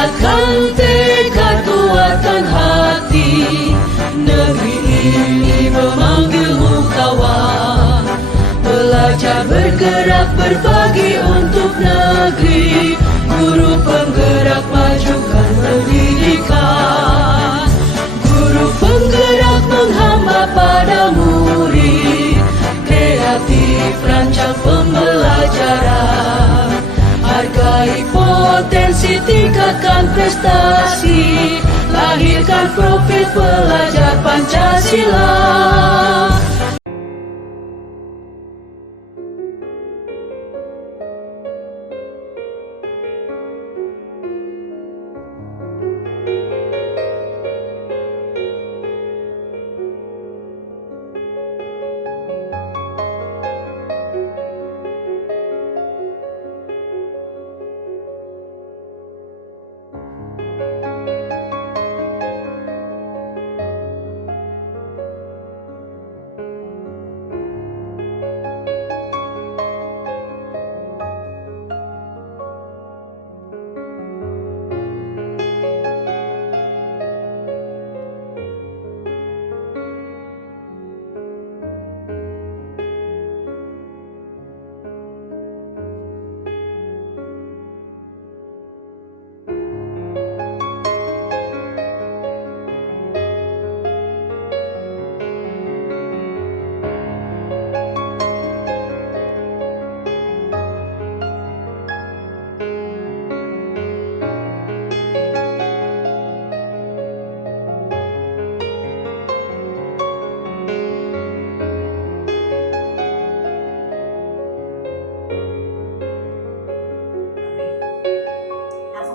Kuatkan tekad, kuatkan hati, negeri ini memanggilmu kawan. Belajar bergerak berbagi untuk negeri, guru penggerak majukan pendidikan. Guru penggerak menghamba pada murid, kreatif rancang pembelajaran. Hargai potensi, tingkatkan prestasi, lahirkan profil pelajar Pancasila.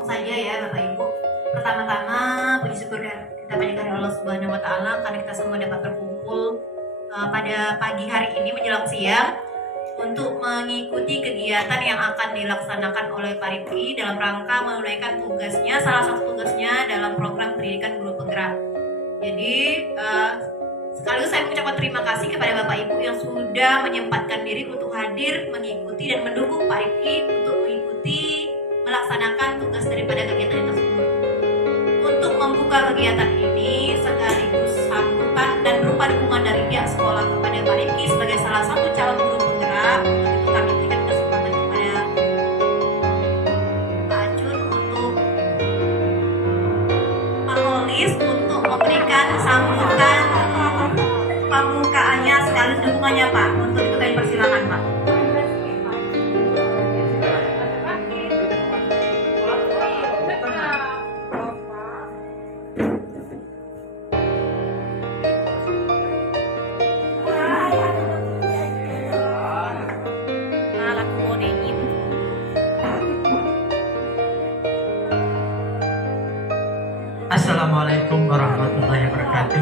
Saja ya Bapak Ibu. Pertama-tama puji syukur kita panjatkan Allah Subhanahu wa taala karena kita semua dapat berkumpul pada pagi hari ini menjelang siang untuk mengikuti kegiatan yang akan dilaksanakan oleh Paripki dalam rangka menunaikan tugasnya, salah satu tugasnya dalam program pendidikan guru penggerak. Jadi sekaligus saya mengucapkan terima kasih kepada Bapak Ibu yang sudah menyempatkan diri untuk hadir, mengikuti dan mendukung Paripki untuk mengikuti melaksanakan tugas daripada kegiatan tersebut. Untuk membuka kegiatan ini sekaligus sambutan dan berupa dukungan dari pihak sekolah kepada Paripki sebagai salah satu calon guru penggerak, itu kami berikan kesempatan kepada Pak Acun untuk Pak Holis untuk memberikan sambutan pembukaannya sekaligus dukungannya Pak. Untuk itu kami persilakan Pak. Assalamualaikum warahmatullahi wabarakatuh.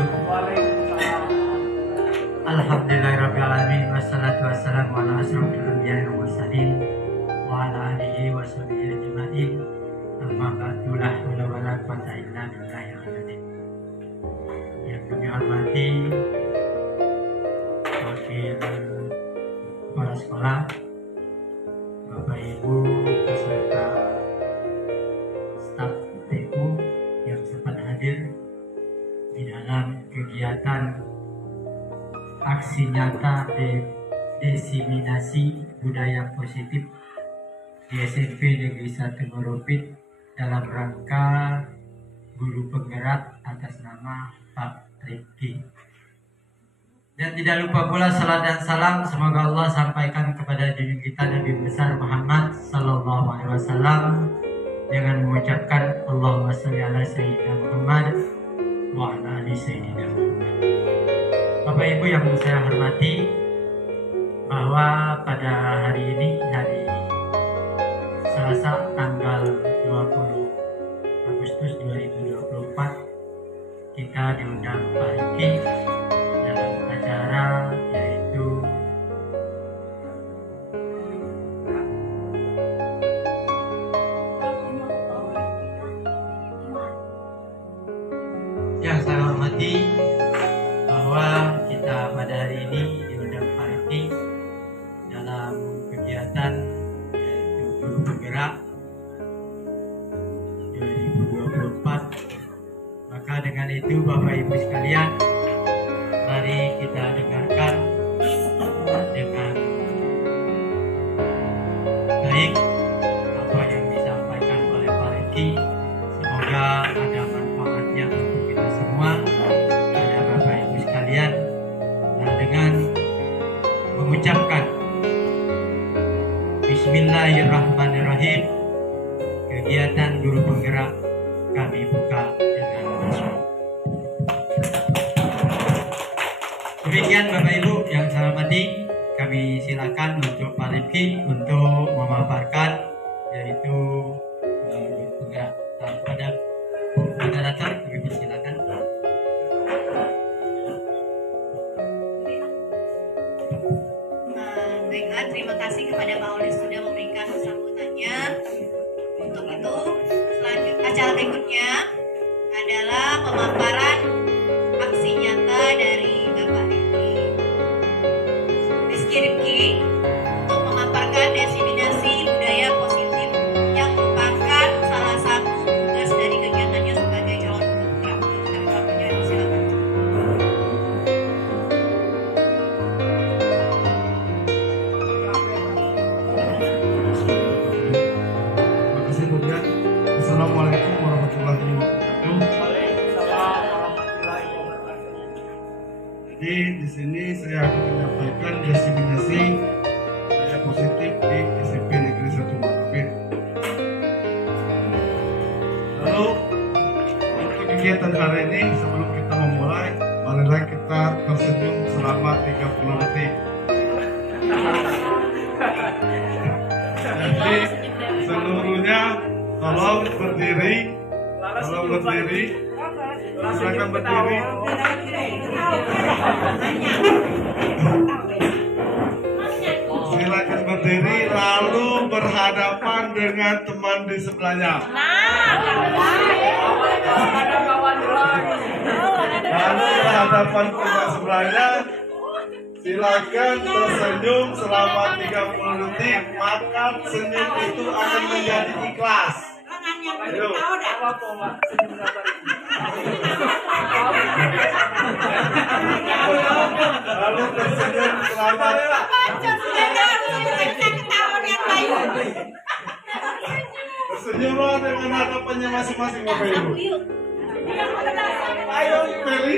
Alhamdulillahirrahmanirrahim. Wassalatu wassalamu ala asrofil anbiya'i wal mursalin wa ala alihi wa sahbihi ajma'in. Amma ba'du, la haula wala quwwata illa billahil azim. Yang kami hormati wakil kepala sekolah, Bapak Ibu beserta staf TU yang sempat hadir di dalam kegiatan aksi nyata diseminasi budaya positif di SMP Negeri 1 Ngoropit dalam rangka guru penggerak atas nama Pak Rifki. Dan tidak lupa pula salat dan salam semoga Allah sampaikan kepada junjungan kita Nabi besar Muhammad sallallahu alaihi wasallam dengan mengucapkan Allahumma shalli ala sayyidina Muhammad wa ala ali sayyidina Muhammad. Bapak Ibu yang saya hormati, bahwa pada hari ini, hari Selasa tanggal 20 Agustus 2024, kita diundang Pak Rifki dalam acara yaitu yang saya hormati, bahwa kita pada hari ini diundang Pak Rifki dalam kegiatan yaitu guru penggerak 2024 itu Bapak Ibu sekalian, mari kita dengarkan dengan baik apa yang disampaikan oleh Pak Riki. Semoga ada manfaatnya untuk kita semua, pada Bapak Ibu sekalian. Nah, dengan mengucapkan Bismillahirrahmanirrahim, kegiatan guru penggerak kami buka dengan berdoa. Demikian Bapak Ibu yang saya hormati, kami silakan untuk Pak Rifki untuk memaparkan yaitu guru penggerak. Pada moderator kami persilakan. Baiklah, terima kasih kepada Pak Olis sudah memberikan sambutannya. Untuk itu, acara berikutnya adalah pemaparan aksi nyata dari Bapak Rizky Rifki untuk memaparkan diseminasi budaya positif yang merupakan salah satu tugas dari kegiatannya sebagai calon guru penggerak. Kami waktunya silakan. Terima kasih Bukan. Assalamualaikum warahmatullahi wabarakatuh. Jadi di sini saya akan menyampaikan diseminasi budaya positif di SMP Negeri 1 Makassar. Lalu untuk kegiatan hari ini, sebelum kita memulai, marilah kita tersenyum selama 30 detik. Jadi seluruhnya tolong berdiri, silakan berdiri. Silakan berdiri lalu berhadapan dengan teman di sebelahnya. Lalu berhadapan dengan sebelahnya. Silakan tersenyum selama 30 detik, maka senyum itu akan menjadi ikhlas. Ayo. Lalu tersenyum selama tersenyumlah dengan harapannya masing-masing Bapak Ibu. Ayo Meli.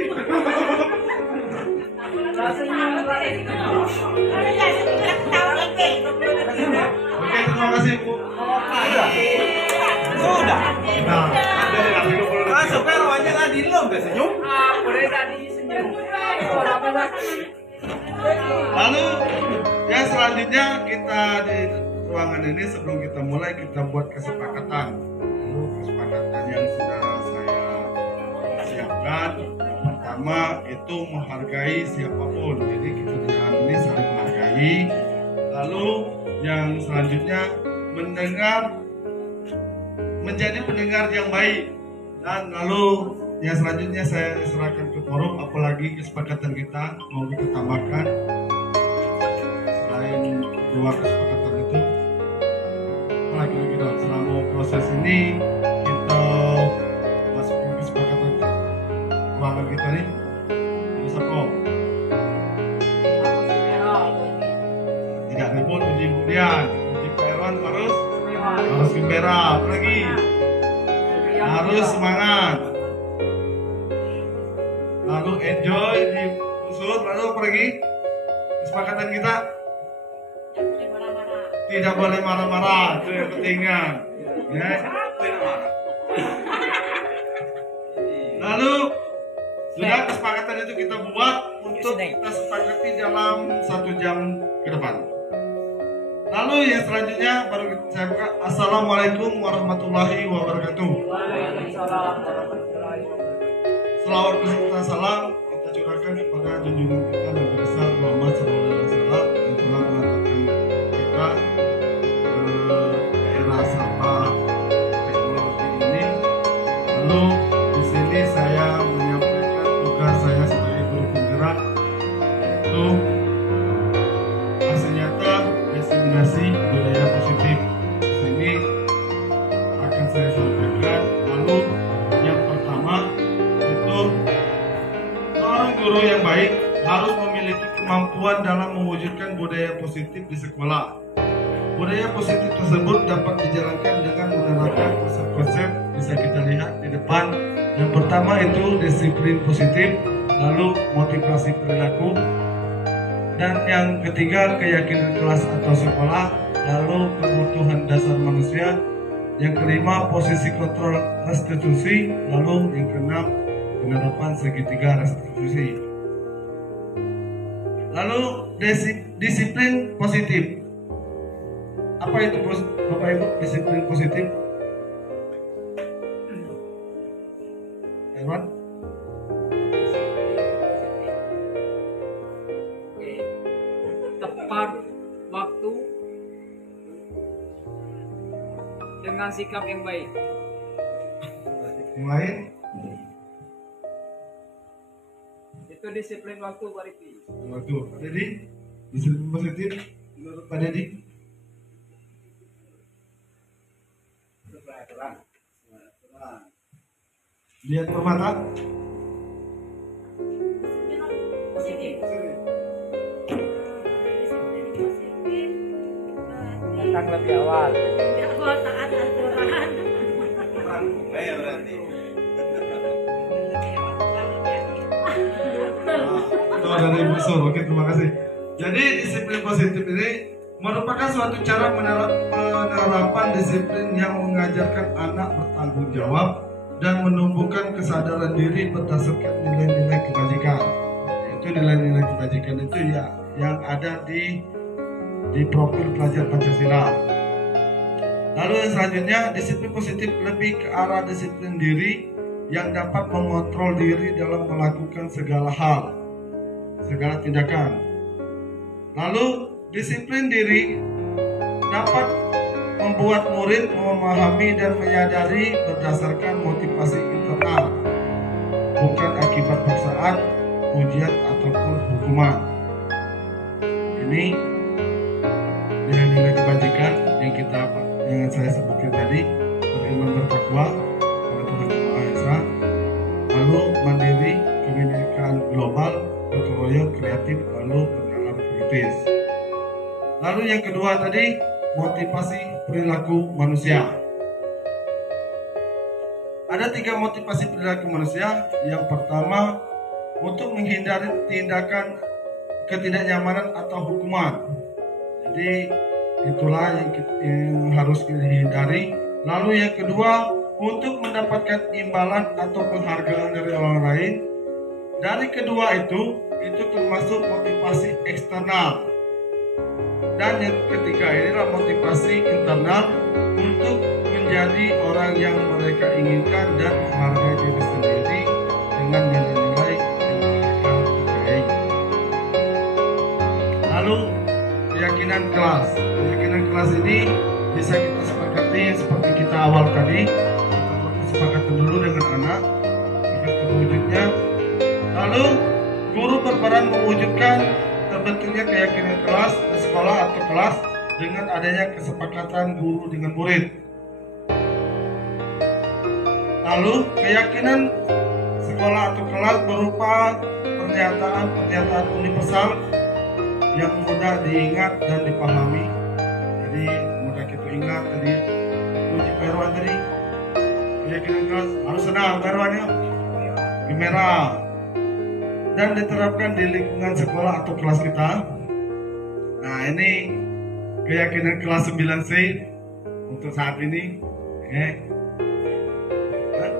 Oke, terima kasih Bu. Sudah. Nah, jadi lagi 20 detik. Supaya lawannya tadi lo gak senyum? Boleh tadi senyum. Lalu yang selanjutnya kita di ruangan ini sebelum kita mulai kita buat kesepakatan. Lalu kesepakatan yang sudah saya siapkan, yang pertama itu menghargai siapapun. Jadi kita di dalam ini saling menghargai. Lalu yang selanjutnya menjadi pendengar yang baik. Dan lalu yang selanjutnya saya serahkan ke forum, apalagi kesepakatan kita mau kita tambahkan selain dua kesepakatan itu, apalagi kita selama proses ini kita masukin kesepakatan ruangan kita nih bisa kok tidak ribut, uji kemudian uji Peron harus gembira, apalagi harus semangat, lalu enjoy di unsur, lalu apa lagi kesepakatan kita tidak boleh marah-marah, itu yang pentingnya ya. Lalu sudah kesepakatan itu kita buat untuk kita sepakati dalam 1 jam ke depan. Lalu yang selanjutnya baru saya buka. Assalamualaikum warahmatullahi wabarakatuh. Selawat beserta salam kita curahkan kepada junjungan kita Nabi besar Muhammad SAW yang telah mengantarkan kita ke era serba teknologi ini. Lalu di sini saya menyampaikan tugas saya sebagai guru penggerak itu hasil nyata diseminasi budaya positif. Ini akan saya sampaikan. Lalu yang pertama itu budaya positif di sekolah. Budaya positif tersebut dapat dijalankan dengan menerapkan konsep-konsep bisa kita lihat di depan. Yang pertama itu disiplin positif, lalu motivasi perilaku, dan yang ketiga keyakinan kelas atau sekolah, lalu kebutuhan dasar manusia, yang kelima posisi kontrol restitusi, lalu yang keenam penerapan segitiga restitusi. Lalu disiplin positif. Apa itu Bapak Ibu disiplin positif? Herman? Tepat waktu dengan sikap yang baik. Yang lain? Itu disiplin waktu, Pak Riki. Waktu. Pak Dedi? Disiplin positif menurut Pak Dedi? Lihat permata. Positif. Datang lebih awal. Taat aturan. Itu dari Ibu Sur. Oke, terima kasih. Jadi disiplin positif ini merupakan suatu cara penerapan disiplin yang mengajarkan anak bertanggung jawab dan menumbuhkan kesadaran diri berdasarkan nilai-nilai kebajikan. Itu nilai-nilai kebajikan itu ya yang ada di profil pelajar Pancasila. Lalu yang selanjutnya disiplin positif lebih ke arah disiplin diri yang dapat mengontrol diri dalam melakukan segala hal, segala tindakan. Lalu disiplin diri dapat membuat murid memahami dan menyadari berdasarkan motivasi internal, bukan akibat paksaan, ujian ataupun hukuman. Ini nilai-nilai kebajikan yang saya sebutkan tadi: beriman, bertakwa kepada Tuhan Yang Maha Esa, lalu mandiri, kebinekaan global, gotong royong, kreatif, lalu pendalam kritis. Lalu yang kedua tadi motivasi perilaku manusia. Ada 3 motivasi perilaku manusia. Yang pertama, untuk menghindari tindakan ketidaknyamanan atau hukuman. Jadi itulah yang harus dihindari. Lalu yang kedua, untuk mendapatkan imbalan atau penghargaan dari orang lain. Dari kedua itu termasuk motivasi eksternal. Dan yang ketiga inilah motivasi internal untuk menjadi orang yang mereka inginkan dan menghargai diri sendiri dengan nilai-nilai yang mereka hargai. Lalu keyakinan kelas. Keyakinan kelas ini bisa kita sepakati seperti kita awal tadi. Kita sepakati dulu dengan anak agar terwujudnya. Lalu guru berperan mewujudkan terbentuknya keyakinan kelas di sekolah atau kelas dengan adanya kesepakatan guru dengan murid. Lalu keyakinan sekolah atau kelas berupa pernyataan universal yang mudah diingat dan dipahami. Jadi mudah kita ingat tadi uji Perwan tadi. Keyakinan kelas harus senang Perwannya, merah, dan diterapkan di lingkungan sekolah atau kelas kita. Nah ini keyakinan kelas 9C untuk saat ini. Kelas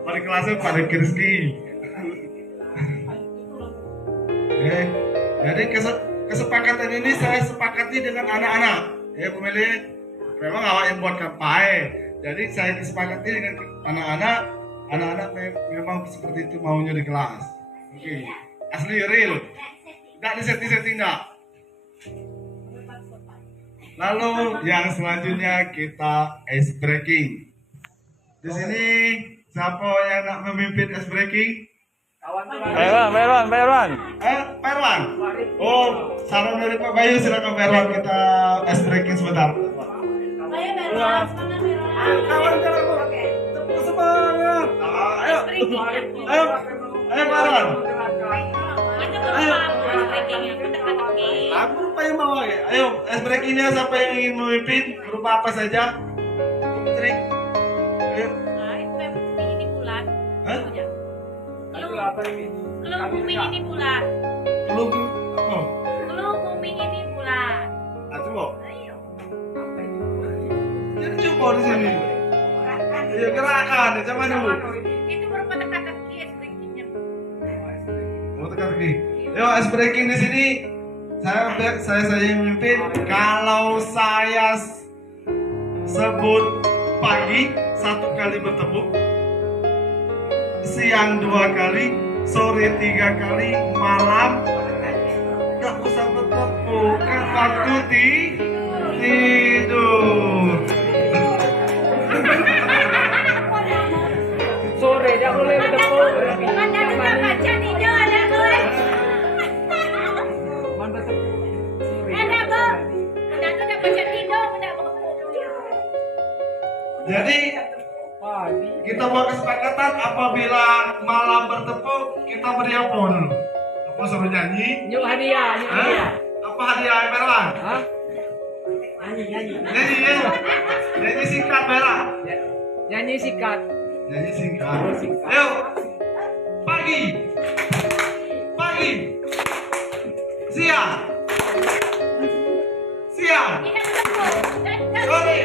pada kelasnya pada Kirski. Jadi kesepakatan ini saya sepakati dengan anak-anak. Pemilih memang awak yang buat kampanye. Jadi saya kesepakati dengan anak-anak. Anak-anak memang seperti itu maunya di kelas. Oke. Asli real. Tidak disetting-setting enggak. Lalu yang selanjutnya kita ice breaking. Di sini siapa yang nak memimpin ice breaking? Perwan. Perwan. Oh, saran dari Pak Bayu, silakan Perwan, kita ice breaking sebentar. Ayo Perwan, semangat Perwan. Kawan jalanku. Tepuk semangat. Ayo Perwan. Ayo. Aku lupa yang bawa ya. Ayo, ice breakingnya siapa yang ingin memimpin? Berupa apa saja? Putri. Ayo. Hah? Apa ini? Belum. Oh, atuh kok. Jadi coba di sini. Ayo gerakan, coba dulu. Mau tekan lagi. Yo, ice breaking di sini. Saya yang memimpin. Kalau saya sebut pagi 1 kali bertepuk, siang 2 kali, sore 3 kali, malam nggak usah bertepuk kan waktu tidur. Sore dia boleh bertepuk. Man bertepuk. Jadi Pagi. kita buat kesepakatan apabila malam bertepuk kita beri apa dulu? Apa suruh nyanyi? Nyuk hadiah, nyuk Hah? hadiah. Apa hadiah Merah? Hah? Nyanyi singkat Merah. Nyanyi sikat. Nyanyi singkat. Ayo. Pagi. Pagi. Siang. Siang. Sore.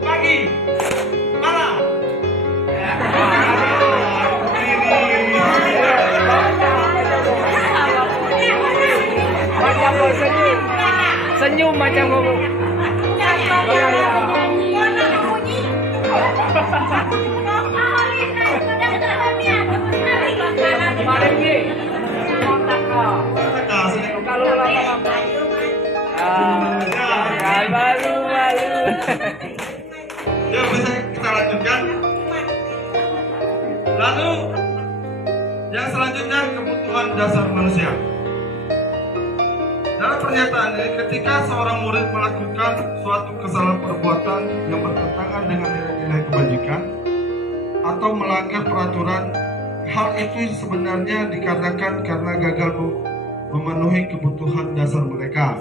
Pagi. Malam. Macam apa senyum? Senyum macam apa? Kemarin ni. Kalau lama-lama. Malu. Ya, bisa kita lanjutkan. Lalu yang selanjutnya kebutuhan dasar manusia. Dalam pernyataan ini, ketika seorang murid melakukan suatu kesalahan perbuatan yang bertentangan dengan nilai-nilai kebajikan atau melanggar peraturan, hal itu sebenarnya dikarenakan karena gagal memenuhi kebutuhan dasar mereka.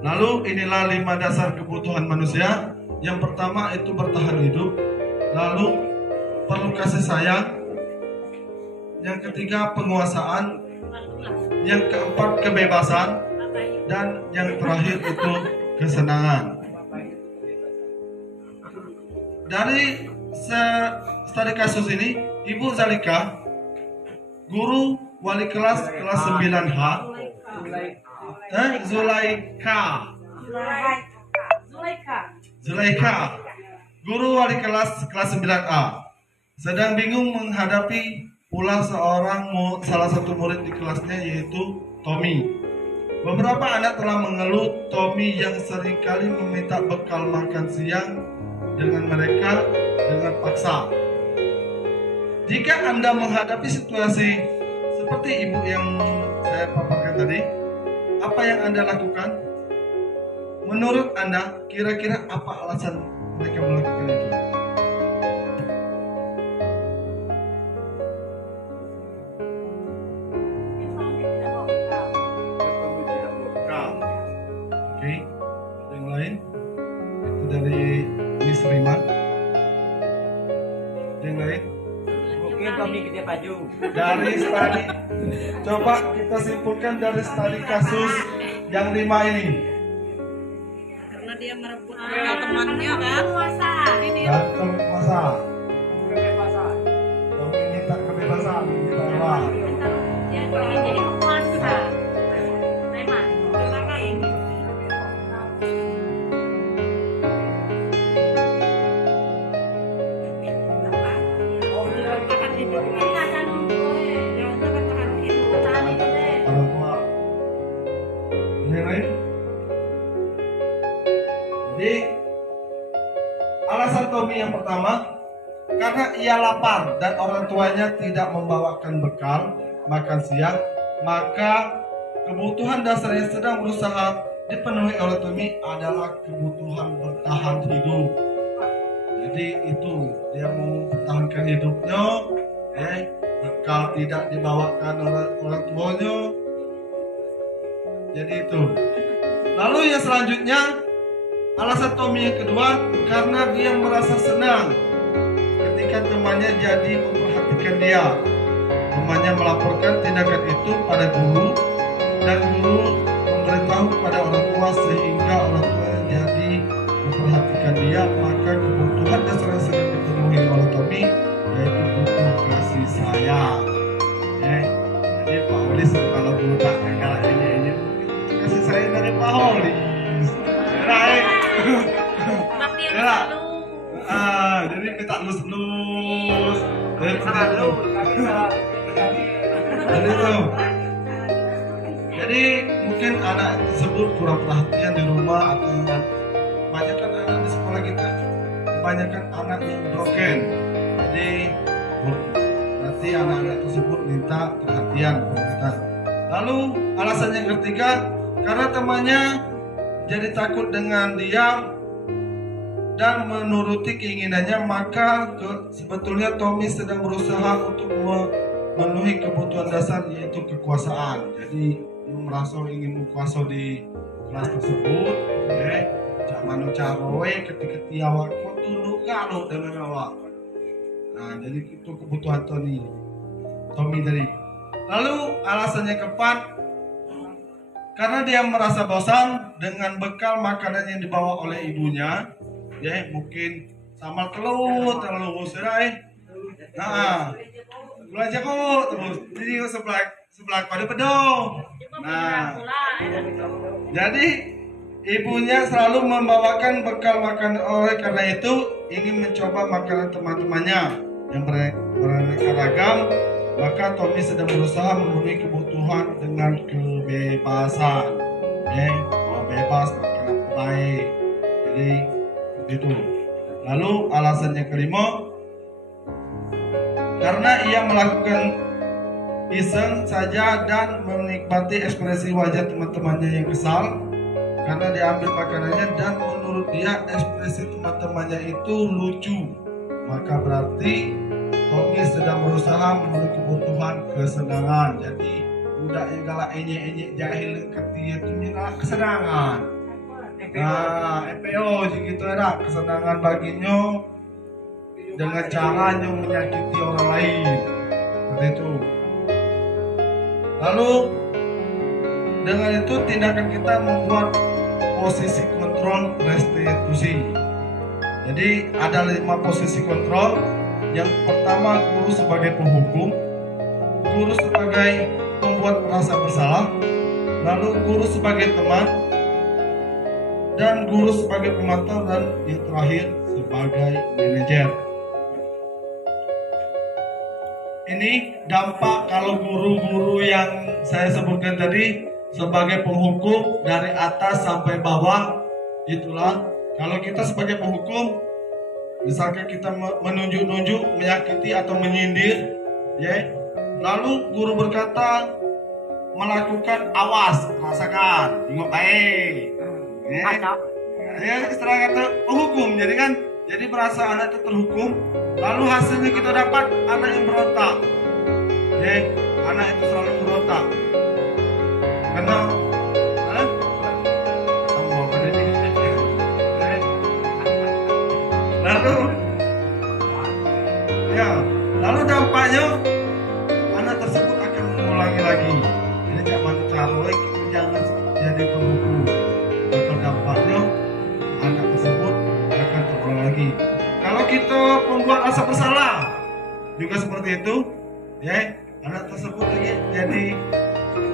Lalu inilah 5 dasar kebutuhan manusia. Yang pertama itu bertahan hidup. Lalu perlu kasih sayang. Yang ketiga penguasaan. Yang keempat kebebasan. Dan yang terakhir itu kesenangan. Dari studi kasus ini, Ibu Zalika, guru wali kelas 9H, Zulaika, guru wali kelas 9A, sedang bingung menghadapi pula salah satu murid di kelasnya yaitu Tommy. Beberapa anak telah mengeluh Tommy yang seringkali meminta bekal makan siang dengan mereka dengan paksa. Jika Anda menghadapi situasi seperti ibu yang saya paparkan tadi, apa yang Anda lakukan? Menurut Anda, kira-kira apa alasan mereka melakukan itu? Oke, yang lain itu dari Miss Rima. Yang lain Mungkin Tommy gede baju. dari studi, coba kita simpulkan dari studi kasus yang 5 ini. Karena dia merebut temannya kan. Dan kebebasan. Kebebasan. Tommy minta kebebasan, kita luar. Orang tua. Yang lain? Jadi alasan Tommy yang pertama, karena ia lapar dan orang tuanya tidak membawakan bekal makan siang, maka kebutuhan dasar yang sedang berusaha dipenuhi oleh Tommy adalah kebutuhan bertahan hidup. Jadi itu dia mau mempertahankan hidupnya, bekal tidak dibawakan oleh orang tuanya. Jadi itu. Lalu yang selanjutnya, alasan Tommy yang kedua, karena dia merasa senang ketika temannya jadi memperhatikan dia. Temannya melaporkan tindakan itu pada guru, dan guru memberitahu kepada orang tua, sehingga orang tua jadi memperhatikan dia. Maka kebutuhan dasar yang sedang dipenuhi oleh Tommy yaitu butuh kasih sayang. Jadi Pak Olis kalau guru tak kalah ini kasih sayang dari Pak Olis. Baik. Bakti yang Ya. selalu. Jadi minta lus-lus. Jadi itu. Jadi mungkin anak tersebut kurang perhatian di rumah, atau kebanyakan anak di sekolah kita kebanyakan anak yang broken. Jadi nanti anak-anak tersebut minta perhatian. Lalu alasan yang ketiga, karena temannya jadi takut dengan dia dan menuruti keinginannya, maka sebetulnya Tommy sedang berusaha untuk memenuhi kebutuhan dasar, yaitu kekuasaan. Jadi dia merasa ingin berkuasa di kelas tersebut. Zaman carowe ketika awak kau tunduk kalau dengan awak. Nah, jadi itu kebutuhan Tommy tadi. Lalu alasan yang keempat, karena dia merasa bosan dengan bekal makanan yang dibawa oleh ibunya. Mungkin sambal telur terlalu serai. Nah, belajar kok terus. Jadi sebelah pada pedong. Nah, jadi ibunya selalu membawakan bekal makan. Oleh karena itu ingin mencoba makanan teman-temannya yang beraneka ragam. Maka Tommy sedang berusaha memenuhi kebutuhan dengan kebebasan. Mau bebas makan apa baik. Jadi itu. Lalu alasan yang kelima, karena ia melakukan iseng saja dan menikmati ekspresi wajah teman-temannya yang kesal karena diambil makanannya, dan menurut dia ekspresi teman-temannya itu lucu. Maka berarti Tommy sedang berusaha memenuhi kebutuhan kesenangan. Jadi budak yang galak enyek-enyek jahil ketia itu mengalami kesenangan. Nah, EPO gitu ada kesenangan baginya dengan caranya menyakiti orang lain. Seperti itu. Lalu dengan itu tindakan kita membuat posisi kontrol restitusi. Jadi ada 5 posisi kontrol. Yang pertama, guru sebagai penghukum, guru sebagai pembuat merasa bersalah, lalu guru sebagai teman, dan guru sebagai pemantau, dan yang terakhir sebagai manajer. Ini dampak kalau guru-guru yang saya sebutkan tadi sebagai penghukum dari atas sampai bawah. Itulah kalau kita sebagai penghukum, misalkan kita menunjuk-nunjuk, menyakiti atau menyindir, lalu guru berkata melakukan awas, rasakan, tengok baik. Istilah kata penghukum, jadi merasa anak itu terhukum, lalu hasilnya kita dapat anak yang berontak. Anak itu selalu berontak karena lalu dampaknya anak tersebut akan mengulangi lagi. Jadi zaman tarawih kita jangan jadi penghukum. Maka dampaknya anak tersebut akan terulang lagi. Kalau kita membuat rasa bersalah juga seperti itu, anak tersebut lagi jadi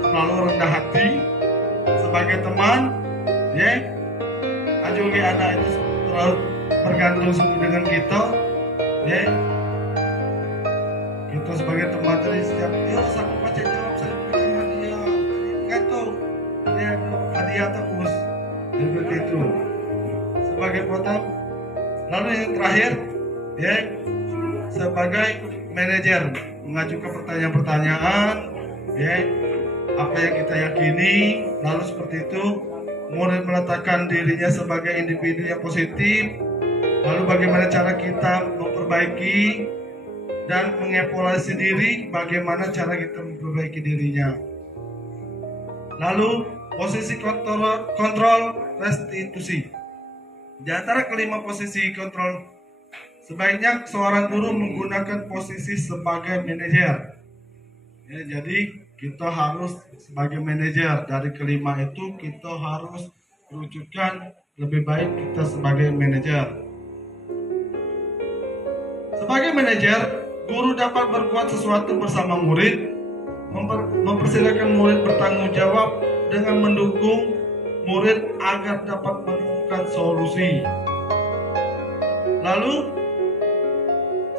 selalu rendah hati sebagai teman, juga anak itu terlalu bergantung dengan kita, kita sebagai teman tadi setiap sama baca jawab saya berikan hadiah, gitu, hadiah terus, seperti itu sebagai potong. Lalu yang terakhir, sebagai manajer mengajukan pertanyaan-pertanyaan, apa yang kita yakini, lalu seperti itu, mulai meletakkan dirinya sebagai individu yang positif, lalu bagaimana cara kita memperbaiki, dan mengevaluasi diri bagaimana cara kita memperbaiki dirinya. Lalu posisi kontrol restitusi. Di antara kelima posisi kontrol, sebaiknya seorang guru menggunakan posisi sebagai manajer. Ya, jadi kita harus sebagai manajer. Dari kelima itu kita harus merucutkan lebih baik kita sebagai manajer. Sebagai manajer, guru dapat berbuat sesuatu bersama murid, mempersilahkan murid bertanggung jawab dengan mendukung murid agar dapat menemukan solusi. Lalu,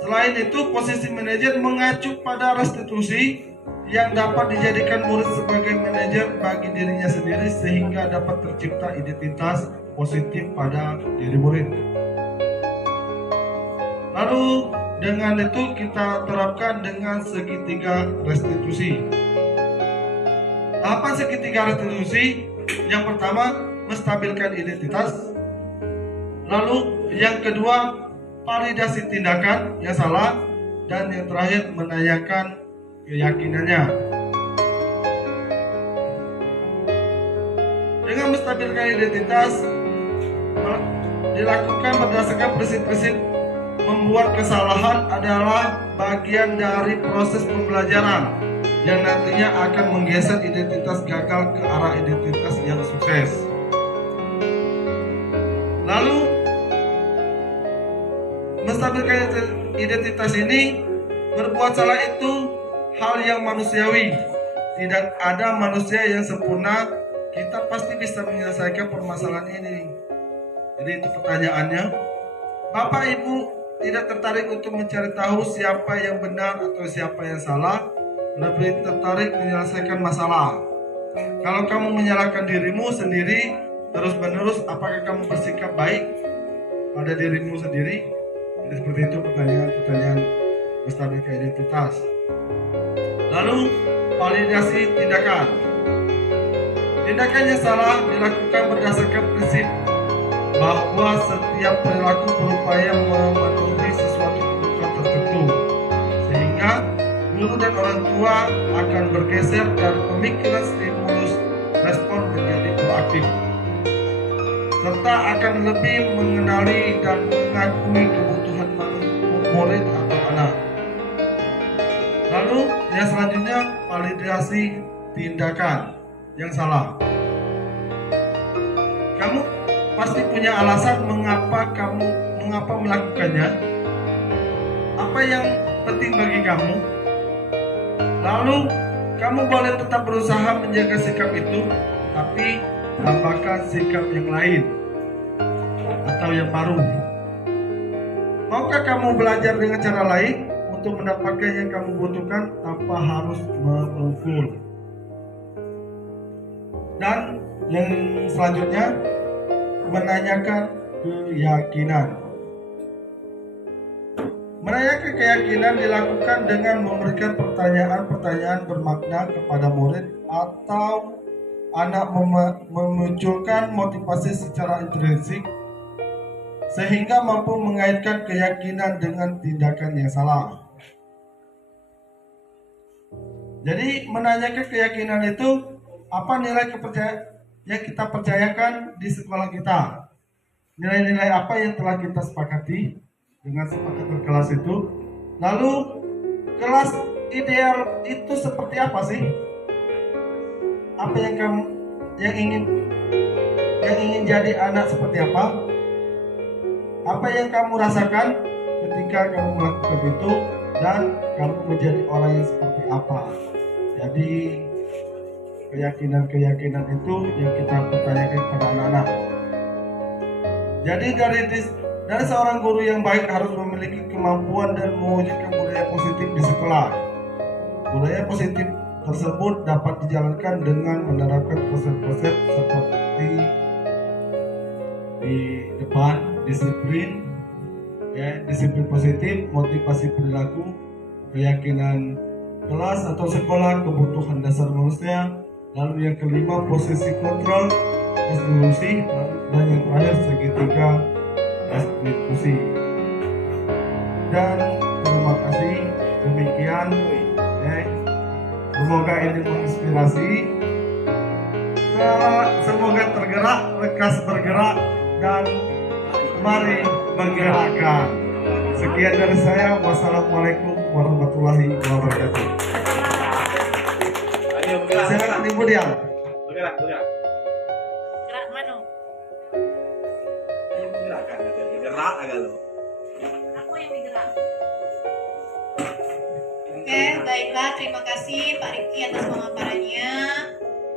selain itu, posisi manajer mengacu pada restitusi yang dapat dijadikan murid sebagai manajer bagi dirinya sendiri sehingga dapat tercipta identitas positif pada diri murid. Lalu dengan itu kita terapkan dengan segitiga restitusi. Tahapan segitiga restitusi yang pertama menstabilkan identitas. Lalu yang kedua validasi tindakan yang salah, dan yang terakhir menanyakan keyakinannya. Dengan menstabilkan identitas dilakukan berdasarkan prinsip-prinsip membuat kesalahan adalah bagian dari proses pembelajaran yang nantinya akan menggeser identitas gagal ke arah identitas yang sukses. Lalu menstabilkan identitas ini, berbuat salah itu hal yang manusiawi. Tidak ada manusia yang sempurna. Kita pasti bisa menyelesaikan permasalahan ini. Jadi itu pertanyaannya. Bapak Ibu tidak tertarik untuk mencari tahu siapa yang benar atau siapa yang salah, lebih tertarik menyelesaikan masalah. Kalau kamu menyalahkan dirimu sendiri terus-menerus, apakah kamu bersikap baik pada dirimu sendiri? Jadi seperti itu pertanyaan menstabilkan identitas. Lalu validasi tindakan. Tindakan yang salah dilakukan berdasarkan prinsip bahwa setiap perilaku berupaya memenuhi sesuatu kebutuhan tertentu, sehingga guru dan orang tua akan bergeser dari pemikiran stimulus respon menjadi proaktif, serta akan lebih mengenali dan mengakui kebutuhan murid atau anak. Lalu yang selanjutnya validasi tindakan yang salah. Kamu pasti punya alasan mengapa melakukannya. Apa yang penting bagi kamu? Lalu kamu boleh tetap berusaha menjaga sikap itu, tapi tambahkan sikap yang lain atau yang baru. Maukah kamu belajar dengan cara lain untuk mendapatkan yang kamu butuhkan tanpa harus memukul? Dan yang selanjutnya, menanyakan keyakinan. Menanyakan keyakinan dilakukan dengan memberikan pertanyaan-pertanyaan bermakna kepada murid atau anak, memunculkan motivasi secara intrinsik sehingga mampu mengaitkan keyakinan dengan tindakan yang salah. Jadi menanyakan keyakinan itu apa nilai kepercayaan yang kita percayakan di sekolah kita, nilai-nilai apa yang telah kita sepakati dengan sepakatan kelas itu. Lalu kelas ideal itu seperti apa sih? Apa yang kamu ingin jadi anak seperti apa? Apa yang kamu rasakan ketika kamu melakukan itu, dan kamu menjadi orang yang seperti apa? Jadi keyakinan itu yang kita pertanyakan kepada anak-anak. Jadi dari seorang guru yang baik harus memiliki kemampuan dan mewujudkan budaya positif di sekolah. Budaya positif tersebut dapat dijalankan dengan menerapkan konsep-konsep seperti di depan disiplin, disiplin positif, motivasi perilaku, keyakinan kelas atau sekolah, kebutuhan dasar manusia. Lalu yang kelima posisi kontrol restitusi, dan yang terakhir segitiga restitusi. Dan terima kasih. Demikian, semoga ini menginspirasi. Semoga tergerak, lekas bergerak, dan mari menggerakkan. Sekian dari saya. Wassalamualaikum warahmatullahi wabarakatuh. Ayo bergerak. Silakan Ibu Dian. Bergerak. Gerak mana? Ayo bergerak kan. Gerak agak lo. Aku yang digerak. Oke, baiklah. Terima kasih Pak Rifki atas pemaparannya.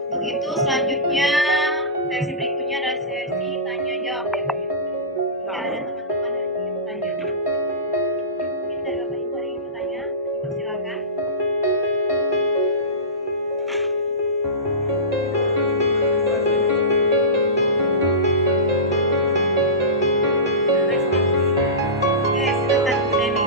Untuk itu selanjutnya sesi berikutnya adalah sesi tanya jawab ya Pak. Ya, ada teman-teman yang ingin bertanya. Mungkin dari Bapak Ibu ada yang ingin bertanya, dipersilakan. Oke, silakan Bu Neni.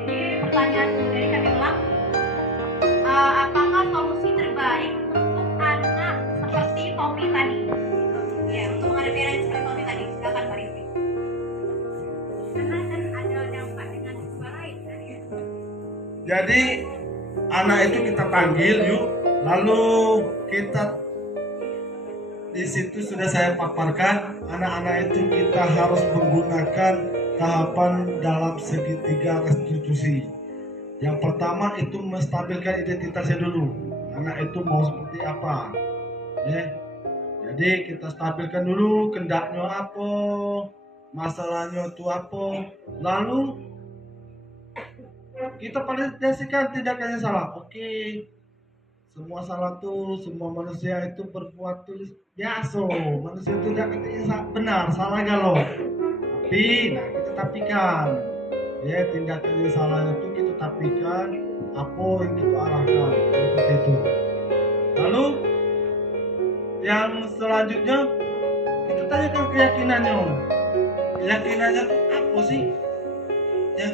Jadi pertanyaan dari kami ulang, apakah solusi terbaik untuk anak seperti Tommy tadi? Ya, untuk menghadapi anak seperti Tommy tadi, silakan Pak Rifki. Karena kan ada dampak dengan siswa lain kan ya. Jadi anak itu kita panggil yuk, lalu kita di situ sudah saya paparkan, anak-anak itu kita harus menggunakan tahapan dalam segitiga restitusi. Yang pertama itu menstabilkan identitasnya dulu. Anak itu mau seperti apa? Ya. Jadi kita stabilkan dulu kendaknya apa, masalahnya itu apa. Lalu kita validasikan tindakannya salah. Oke. Semua salah tuh, semua manusia itu berbuat tuh biasa. Manusia itu tidak katanya benar, salah galau. Tapi, nah kita tapikan. Ya, tindakan yang salah itu kita tapikan. Apa yang kita arahkan, seperti itu. Lalu, yang selanjutnya kita tanyakan keyakinannya. Keyakinannya tuh apa sih? Ya,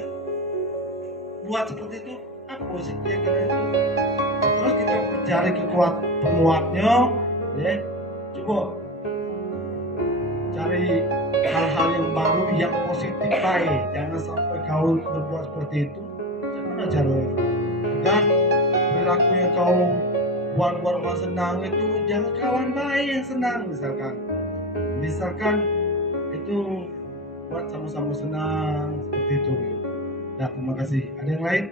buat seperti itu apa sih keyakinan itu? Terus kita cari penguatnya, ya. Coba cari hal-hal yang baru yang positif baik. Jangan sampai kau berbuat seperti itu. Gimana caranya? Dan perilaku yang kau buat orang senang itu jangan kawan baik yang senang misalkan itu buat sama-sama senang seperti itu. Nah, terima kasih. Ada yang lain?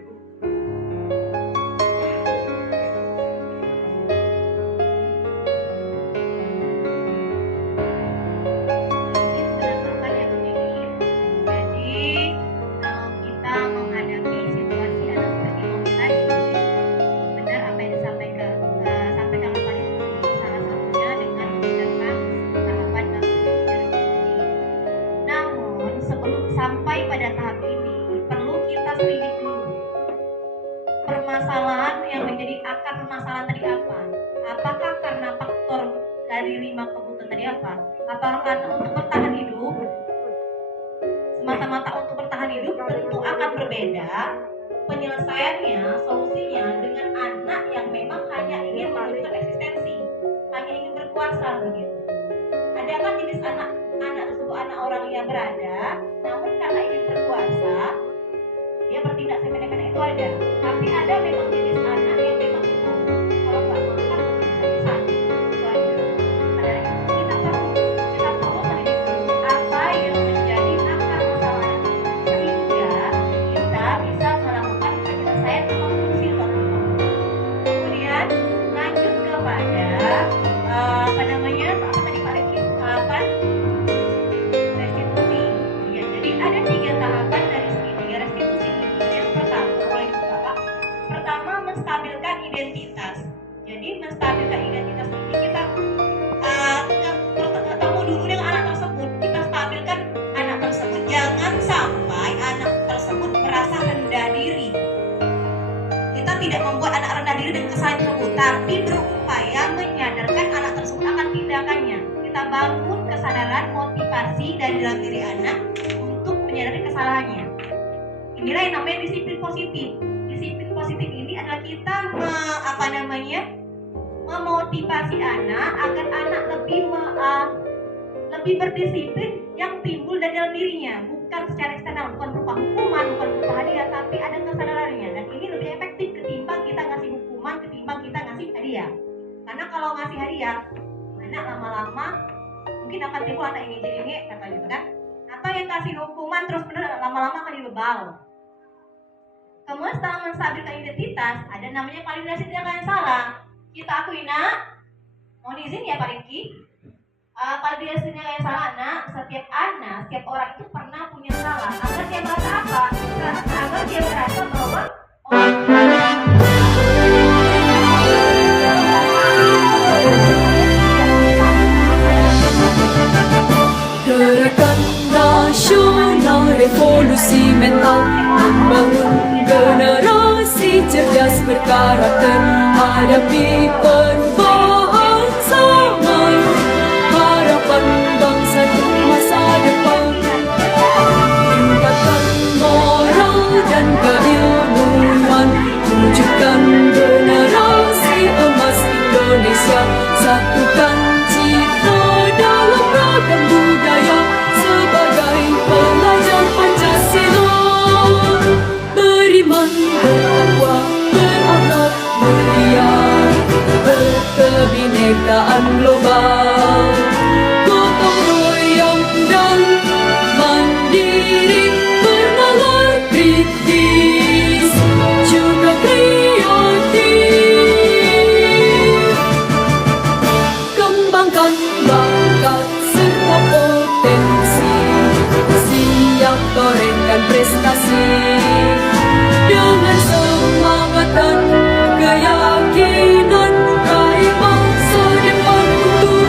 Penangkapan ya Bu Neni. Jadi kalau kita menghadapi situasi anak seperti Tommy tadi, benar apa yang disampaikan sampaikan Pak Rifki, salah satunya dengan menggunakan tahapan dalam segitiga restitusi. Namun sebelum sampai pada tahap ini, perlu kita selidiki dulu permasalahan yang menjadi akar permasalahan tadi apa? Apakah karena faktor dari 5 kebutuhan tadi apa? Apakah karena untuk bertahan hidup? Semata-mata untuk bertahan hidup tentu akan berbeda penyelesaiannya, solusinya dengan anak yang memang hanya ingin menunjukkan eksistensi, hanya ingin berkuasa begitu. Ada kan jenis anak tersebut anak orang yang berada, namun karena ingin berkuasa, dia bertindak semena-mena itu ada. Tapi ada memang jenis anak yang memang itu kalau nggak makan bisa itu ada. Ada itu kita perlu selidiki apa yang menjadi akar masalah sehingga kita bisa melakukan penyelesaian atau solusi waktu itu. Kemudian lanjut kepada apa tadi Pak Rifki, tahapan restitusi. Ya, jadi ada 3 tahapan dari segitiga restitusi ini. Yang pertama, boleh dibuka Pak. Pertama, menstabilkan identitas. Jadi menstabilkan identitas ini kita tidak membuat anak rendah diri dengan kesalahan tersebut, tapi berupaya menyadarkan anak tersebut akan tindakannya. Kita bangun kesadaran, motivasi dari dalam diri anak untuk menyadari kesalahannya. Inilah yang namanya disiplin positif. Disiplin positif ini adalah kita memotivasi anak agar anak lebih berdisiplin yang timbul dari dalam dirinya, bukan secara eksternal, bukan berupa hukuman, bukan berupa hadiah, tapi ada kesadarannya. Dan ini lebih efektif ketimbang kita ngasih hukuman, ketimbang kita ngasih hadiah. Karena kalau ngasih hadiah, anak lama-lama mungkin akan timbul anak ini jadi ini kata gitu kan. Atau yang kasih hukuman terus benar lama-lama akan dibebal. Kemudian setelah menstabilkan identitas, ada namanya validasi tindakan yang salah. Kita akui nak, mohon izin ya Pak Riki. Validasi tindakan yang salah nak, setiap orang itu pernah punya salah. Agar dia merasa apa? Agar dia merasa bahwa Gerakan nasional revolusi mental membangun generasi cerdas berkarakter, hadapi perubahan zaman, harapan bangsa untuk masa depan, tingkatkan moral dan keilmuan, wujudkan generasi emas Indonesia, satukan citra dalam ragam budaya sebagai pelajar Pancasila, beriman, bertakwa, berakhlak mulia, berkebinekaan global, gotong royong dan mandiri, bernalar kritis juga kreatif, kembangkan bakat serta potensi, siap torehkan prestasi dengan semangat dan keyakinan, raih bangsa depan untuk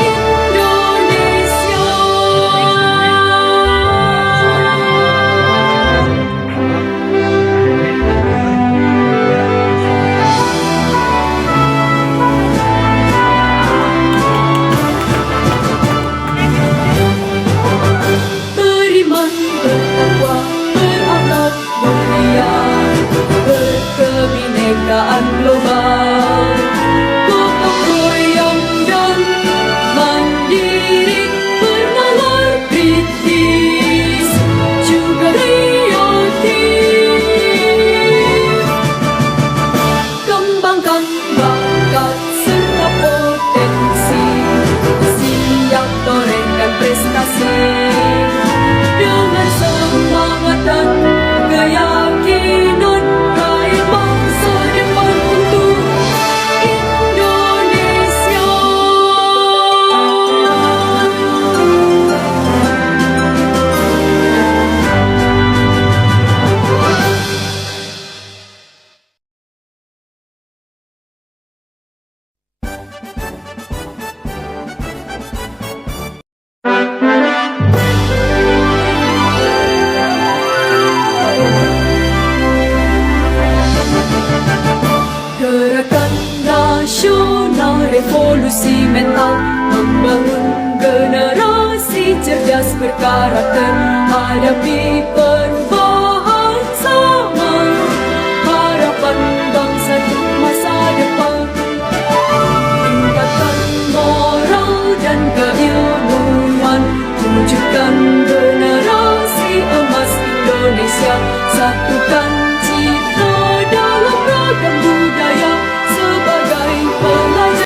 Indonesia. Beriman, bertakwa, berakhlak mulia, berkebinekaan global, gotong royong dan mandiri, bernalar kritis juga kreatif, kembangkan bakat serta potensi, siap torehkan prestasi dengan semangat dan keyakinan, raih bangsa depan untuk Indonesia. Gerakan nasional revolusi mental membangun generasi cerdas berkarakter, hadapi